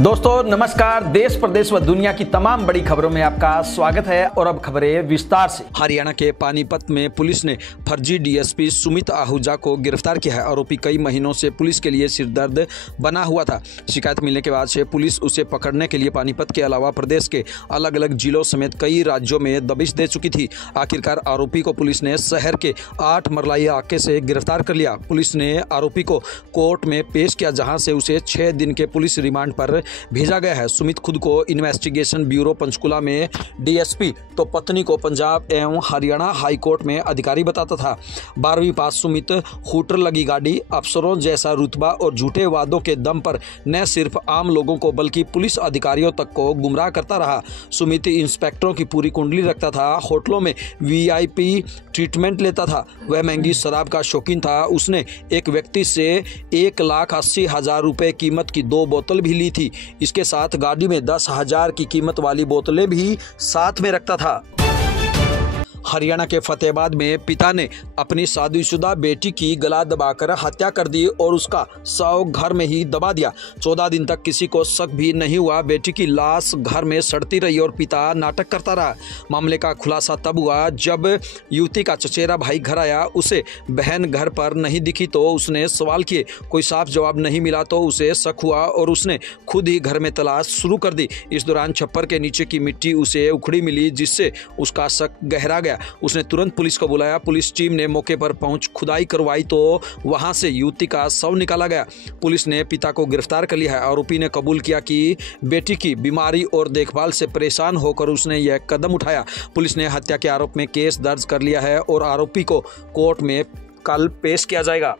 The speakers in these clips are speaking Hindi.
दोस्तों नमस्कार। देश प्रदेश व दुनिया की तमाम बड़ी खबरों में आपका स्वागत है और अब खबरें विस्तार से। हरियाणा के पानीपत में पुलिस ने फर्जी डीएसपी सुमित आहूजा को गिरफ्तार किया है। आरोपी कई महीनों से पुलिस के लिए सिरदर्द बना हुआ था। शिकायत मिलने के बाद से पुलिस उसे पकड़ने के लिए पानीपत के अलावा प्रदेश के अलग अलग जिलों समेत कई राज्यों में दबिश दे चुकी थी। आखिरकार आरोपी को पुलिस ने शहर के 8 मरलाई इलाके से गिरफ्तार कर लिया। पुलिस ने आरोपी को कोर्ट में पेश किया, जहां से उसे 6 दिन के पुलिस रिमांड पर भेजा गया है। सुमित खुद को इन्वेस्टिगेशन ब्यूरो पंचकुला में डीएसपी तो पत्नी को पंजाब एवं हरियाणा हाई कोर्ट में अधिकारी बताता था। 12वीं पास सुमित हूटर लगी गाड़ी, अफसरों जैसा रुतबा और झूठे वादों के दम पर न सिर्फ आम लोगों को बल्कि पुलिस अधिकारियों तक को गुमराह करता रहा। सुमित इंस्पेक्टरों की पूरी कुंडली रखता था, होटलों में वीआईपी ट्रीटमेंट लेता था, वह महंगी शराब का शौकीन था। उसने एक व्यक्ति से 1,80,000 रुपए कीमत की 2 बोतल भी ली थी। इसके साथ गाड़ी में 10,000 की कीमत वाली बोतलें भी साथ में रखता था। हरियाणा के फतेहाबाद में पिता ने अपनी शादीशुदा बेटी की गला दबाकर हत्या कर दी और उसका शव घर में ही दबा दिया। 14 दिन तक किसी को शक भी नहीं हुआ। बेटी की लाश घर में सड़ती रही और पिता नाटक करता रहा। मामले का खुलासा तब हुआ जब युवती का चचेरा भाई घर आया। उसे बहन घर पर नहीं दिखी तो उसने सवाल किए। कोई साफ जवाब नहीं मिला तो उसे शक हुआ और उसने खुद ही घर में तलाश शुरू कर दी। इस दौरान छप्पर के नीचे की मिट्टी उसे उखड़ी मिली, जिससे उसका शक गहरा गया। उसने तुरंत पुलिस को बुलाया। पुलिस टीम ने मौके पर पहुंच खुदाई करवाई तो वहां से युवती का शव निकाला गया। पुलिस ने पिता को गिरफ्तार कर लिया है। आरोपी ने कबूल किया कि बेटी की बीमारी और देखभाल से परेशान होकर उसने यह कदम उठाया। पुलिस ने हत्या के आरोप में केस दर्ज कर लिया है और आरोपी को कोर्ट में कल पेश किया जाएगा।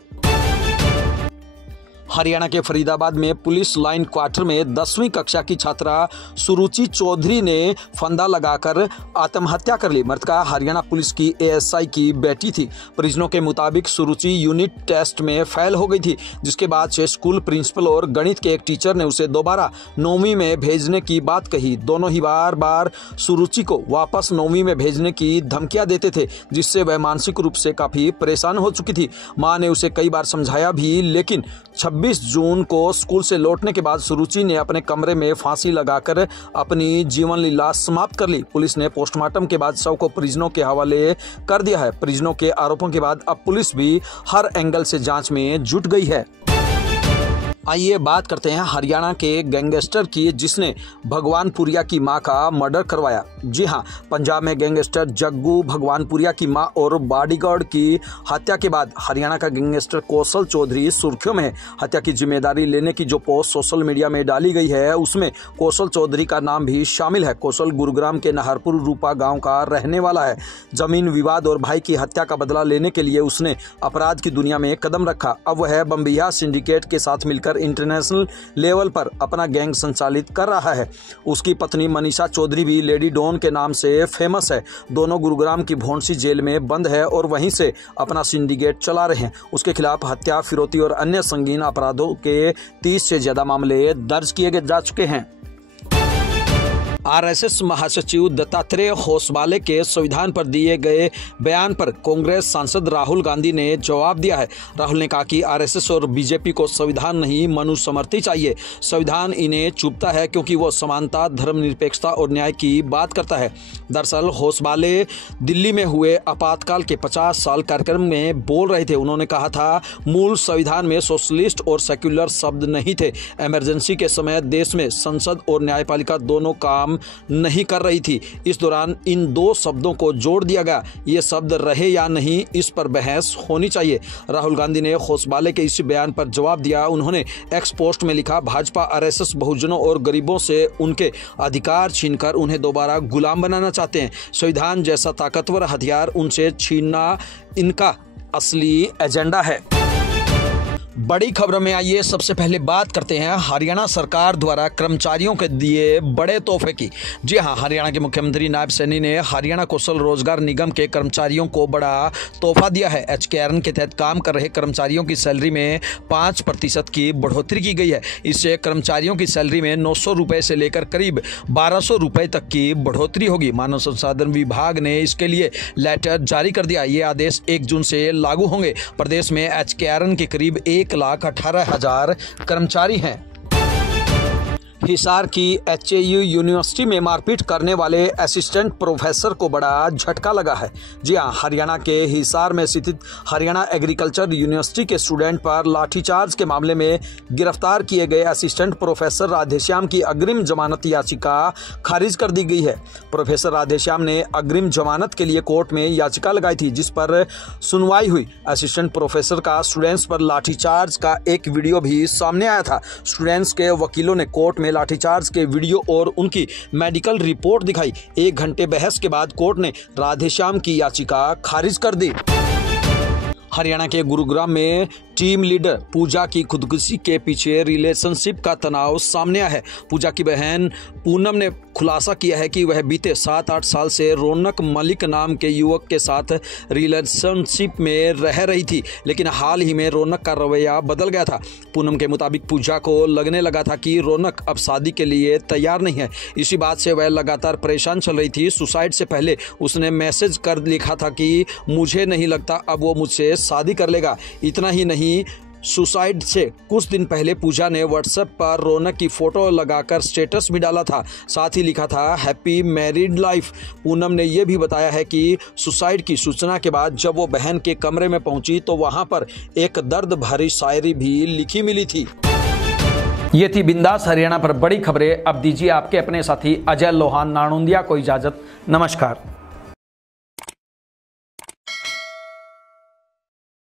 हरियाणा के फरीदाबाद में पुलिस लाइन क्वार्टर में 10वीं कक्षा की छात्रा सुरुचि चौधरी ने फंदा लगाकर आत्महत्या कर ली। मृतका हरियाणा पुलिस की एएसआई की बेटी थी। परिजनों के मुताबिक सुरुचि यूनिट टेस्ट में फेल हो गई थी, जिसके बाद से स्कूल प्रिंसिपल और गणित के एक टीचर ने उसे दोबारा 9वीं में भेजने की बात कही। दोनों ही बार बार सुरुचि को वापस 9वीं में भेजने की धमकियां देते थे, जिससे वह मानसिक रूप से काफी परेशान हो चुकी थी। मां ने उसे कई बार समझाया भी, लेकिन 26 जून को स्कूल से लौटने के बाद सुरुचि ने अपने कमरे में फांसी लगाकर अपनी जीवन लीला समाप्त कर ली। पुलिस ने पोस्टमार्टम के बाद शव को परिजनों के हवाले कर दिया है। परिजनों के आरोपों के बाद अब पुलिस भी हर एंगल से जांच में जुट गई है। आइए बात करते हैं हरियाणा के गैंगस्टर की, जिसने भगवानपुरिया की मां का मर्डर करवाया। जी हां, पंजाब में गैंगस्टर जग्गू भगवानपुरिया की मां और बॉडीगार्ड की हत्या के बाद हरियाणा का गैंगस्टर कौशल चौधरी सुर्खियों में है। हत्या की जिम्मेदारी लेने की जो पोस्ट सोशल मीडिया में डाली गई है, उसमें कौशल चौधरी का नाम भी शामिल है। कौशल गुरुग्राम के नाहरपुर रूपा गाँव का रहने वाला है। जमीन विवाद और भाई की हत्या का बदला लेने के लिए उसने अपराध की दुनिया में कदम रखा। अब वह बम्बिया सिंडिकेट के साथ मिलकर इंटरनेशनल लेवल पर अपना गैंग संचालित कर रहा है। उसकी पत्नी मनीषा चौधरी भी लेडी डॉन के नाम से फेमस है। दोनों गुरुग्राम की भोंसी जेल में बंद है और वहीं से अपना सिंडिकेट चला रहे हैं। उसके खिलाफ हत्या, फिरौती और अन्य संगीन अपराधों के 30 से ज्यादा मामले दर्ज किए जा चुके हैं। आरएसएस महासचिव दत्तात्रेय होसबाले के संविधान पर दिए गए बयान पर कांग्रेस सांसद राहुल गांधी ने जवाब दिया है। राहुल ने कहा कि आरएसएस और बीजेपी को संविधान नहीं मनुस्मृति चाहिए। संविधान इन्हें चुभता है क्योंकि वो समानता, धर्मनिरपेक्षता और न्याय की बात करता है। दरअसल होसबाले दिल्ली में हुए आपातकाल के 50 साल कार्यक्रम में बोल रहे थे। उन्होंने कहा था, मूल संविधान में सोशलिस्ट और सेक्युलर शब्द नहीं थे। इमरजेंसी के समय देश में संसद और न्यायपालिका दोनों काम नहीं कर रही थी। इस दौरान इन 2 शब्दों को जोड़ दिया गया। ये शब्द रहे या नहीं, इस पर बहस होनी चाहिए। राहुल गांधी ने होसबाले के इस बयान पर जवाब दिया। उन्होंने एक्स पोस्ट में लिखा, भाजपा आरएसएस बहुजनों और गरीबों से उनके अधिकार छीनकर उन्हें दोबारा गुलाम बनाना चाहते हैं। संविधान जैसा ताकतवर हथियार उनसे छीनना इनका असली एजेंडा है। बड़ी खबरों में आइए सबसे पहले बात करते हैं हरियाणा सरकार द्वारा कर्मचारियों के दिए बड़े तोहफे की। जी हां, हरियाणा के मुख्यमंत्री नायब सैनी ने हरियाणा कौशल रोजगार निगम के कर्मचारियों को बड़ा तोहफा दिया है। HKRN के तहत काम कर रहे कर्मचारियों की सैलरी में 5% की बढ़ोतरी की गई है। इससे कर्मचारियों की सैलरी में 900 रुपये से लेकर करीब 1200 रुपये तक की बढ़ोतरी होगी। मानव संसाधन विभाग ने इसके लिए लेटर जारी कर दिया। ये आदेश 1 जून से लागू होंगे। प्रदेश में HKRN के करीब 1,18,000 कर्मचारी हैं। हिसार की HAU यूनिवर्सिटी में मारपीट करने वाले असिस्टेंट प्रोफेसर को बड़ा झटका लगा है। जी हां, हरियाणा के हिसार में स्थित हरियाणा एग्रीकल्चर यूनिवर्सिटी के स्टूडेंट पर लाठीचार्ज के मामले में गिरफ्तार किए गए असिस्टेंट प्रोफेसर राधेश्याम की अग्रिम जमानत याचिका खारिज कर दी गई है। प्रोफेसर राधेश्याम ने अग्रिम जमानत के लिए कोर्ट में याचिका लगाई थी, जिस पर सुनवाई हुई। असिस्टेंट प्रोफेसर का स्टूडेंट्स पर लाठीचार्ज का एक वीडियो भी सामने आया था। स्टूडेंट्स के वकीलों ने कोर्ट में लाठीचार्ज के वीडियो और उनकी मेडिकल रिपोर्ट दिखाई। 1 घंटे बहस के बाद कोर्ट ने राधेश्याम की याचिका खारिज कर दी। हरियाणा के गुरुग्राम में टीम लीडर पूजा की खुदकुशी के पीछे रिलेशनशिप का तनाव सामने आया है। पूजा की बहन पूनम ने खुलासा किया है कि वह बीते 7-8 साल से रौनक मलिक नाम के युवक के साथ रिलेशनशिप में रह रही थी, लेकिन हाल ही में रौनक का रवैया बदल गया था। पूनम के मुताबिक पूजा को लगने लगा था कि रौनक अब शादी के लिए तैयार नहीं है। इसी बात से वह लगातार परेशान चल रही थी। सुसाइड से पहले उसने मैसेज कर लिखा था कि मुझे नहीं लगता अब वो मुझसे शादी कर लेगा। इतना ही नहीं, सुसाइड से कुछ दिन पहले पूजा ने व्हाट्सएप पर रौनक की फोटो लगाकर स्टेटस भी डाला था। साथ ही लिखा था हैप्पी मैरिड लाइफ। पूनम ने यह भी बताया है कि सुसाइड की सूचना के बाद जब वो बहन के कमरे में पहुंची तो वहां पर एक दर्द भरी शायरी भी लिखी मिली थी। ये थी बिंदास हरियाणा पर बड़ी खबरें। अब दीजिए आपके अपने साथी अजय लोहान नाणुंदिया को इजाजत। नमस्कार।